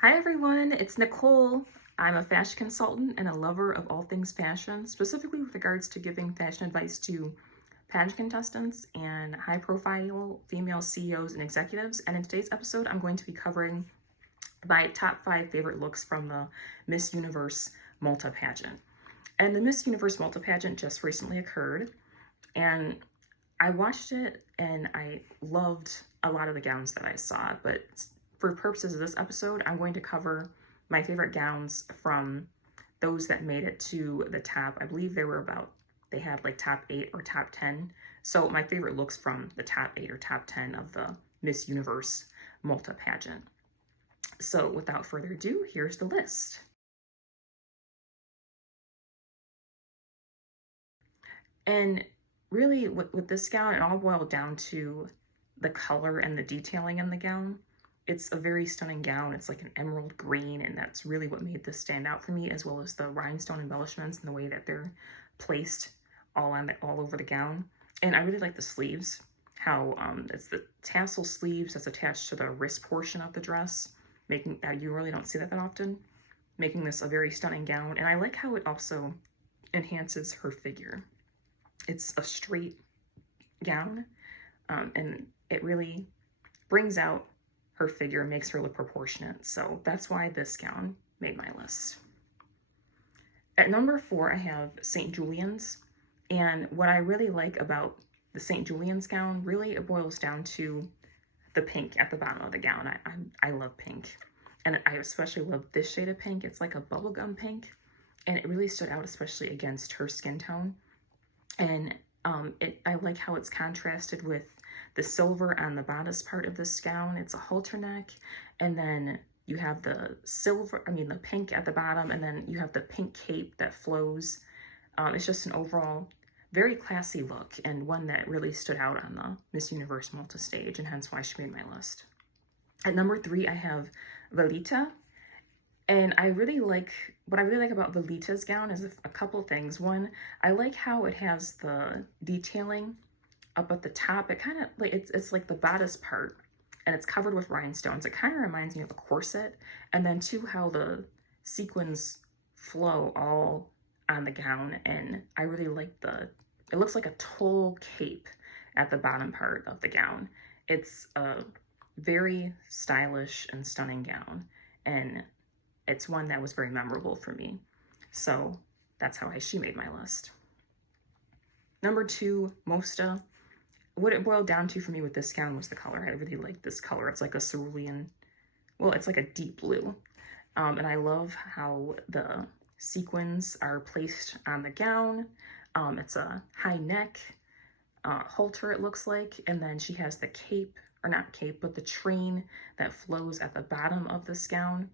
Hi everyone, it's Nicole. I'm a fashion consultant and a lover of all things fashion, specifically with regards to giving fashion advice to pageant contestants and high-profile female CEOs and executives. And in today's episode, I'm going to be covering my top 5 favorite looks from the Miss Universe Malta pageant. And the Miss Universe Malta pageant just recently occurred, and I watched it and I loved a lot of the gowns that I saw, but for purposes of this episode, I'm going to cover my favorite gowns from those that made it to the top. I believe they had like top 8 or top 10. So my favorite looks from the top 8 or top 10 of the Miss Universe Malta pageant. So without further ado, here's the list. And really with this gown, it all boiled down to the color and the detailing in the gown. It's a very stunning gown. It's like an emerald green, and that's really what made this stand out for me, as well as the rhinestone embellishments and the way that they're placed all over the gown. And I really like the sleeves, how it's the tassel sleeves that's attached to the wrist portion of the dress, making that you really don't see that often, making this a very stunning gown. And I like how it also enhances her figure. It's a straight gown, and it really brings out her figure, makes her look proportionate. So that's why this gown made my list. At number 4, I have St. Julian's. And what I really like about the St. Julian's gown, really it boils down to the pink at the bottom of the gown. I love pink. And I especially love this shade of pink. It's like a bubblegum pink. And it really stood out, especially against her skin tone. And I like how it's contrasted with the silver on the bodice part of this gown. It's a halter neck, and then you have the the pink at the bottom, and then you have the pink cape that flows. It's just an overall very classy look, and one that really stood out on the Miss Universe Malta stage, and hence why she made my list. At number 3, I have Velita. And what I really like about Velita's gown is a couple things. One, I like how it has the detailing up at the top. It kind of like it's like the bodice part, and it's covered with rhinestones. It kind of reminds me of a corset. And then 2, how the sequins flow all on the gown, and I really like it looks like a tulle cape at the bottom part of the gown. It's a very stylish and stunning gown, and it's one that was very memorable for me. So that's how she made my list. Number 2, Mosta. What it boiled down to for me with this gown was the color. I really like this color. It's like a cerulean, well, it's like a deep blue. And I love how the sequins are placed on the gown. It's a high neck halter, it looks like. And then she has the cape, or not cape, but the train that flows at the bottom of this gown.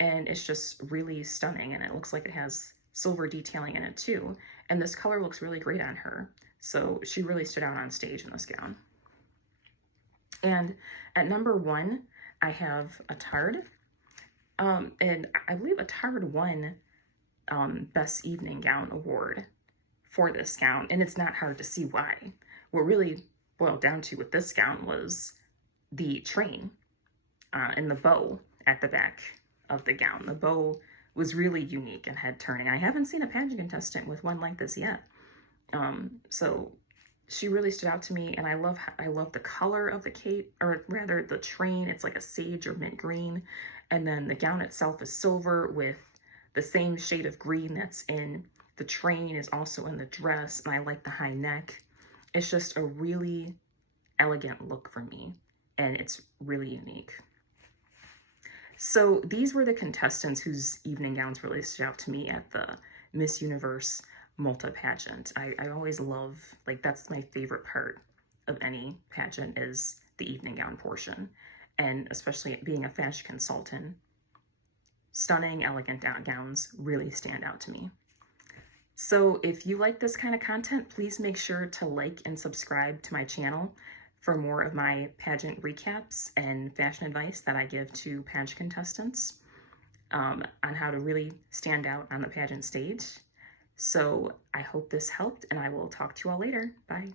And it's just really stunning, and it looks like it has silver detailing in it too. And this color looks really great on her. So she really stood out on stage in this gown. And at number 1, I have Attard. And I believe Attard won Best Evening Gown Award for this gown, and it's not hard to see why. What really boiled down to with this gown was the train and the bow at the back of the gown. The bow was really unique and head turning. I haven't seen a pageant contestant with one like this yet. So she really stood out to me, and I love the color of the cape, or rather the train. It's like a sage or mint green, and then the gown itself is silver with the same shade of green that's in the train is also in the dress, and I like the high neck. It's just a really elegant look for me, and it's really unique. So these were the contestants whose evening gowns really stood out to me at the Miss Universe Malta pageant. I always love, like, that's my favorite part of any pageant is the evening gown portion. And especially being a fashion consultant, stunning, elegant gowns really stand out to me. So if you like this kind of content, please make sure to like and subscribe to my channel for more of my pageant recaps and fashion advice that I give to pageant contestants on how to really stand out on the pageant stage. So I hope this helped, and I will talk to you all later. Bye.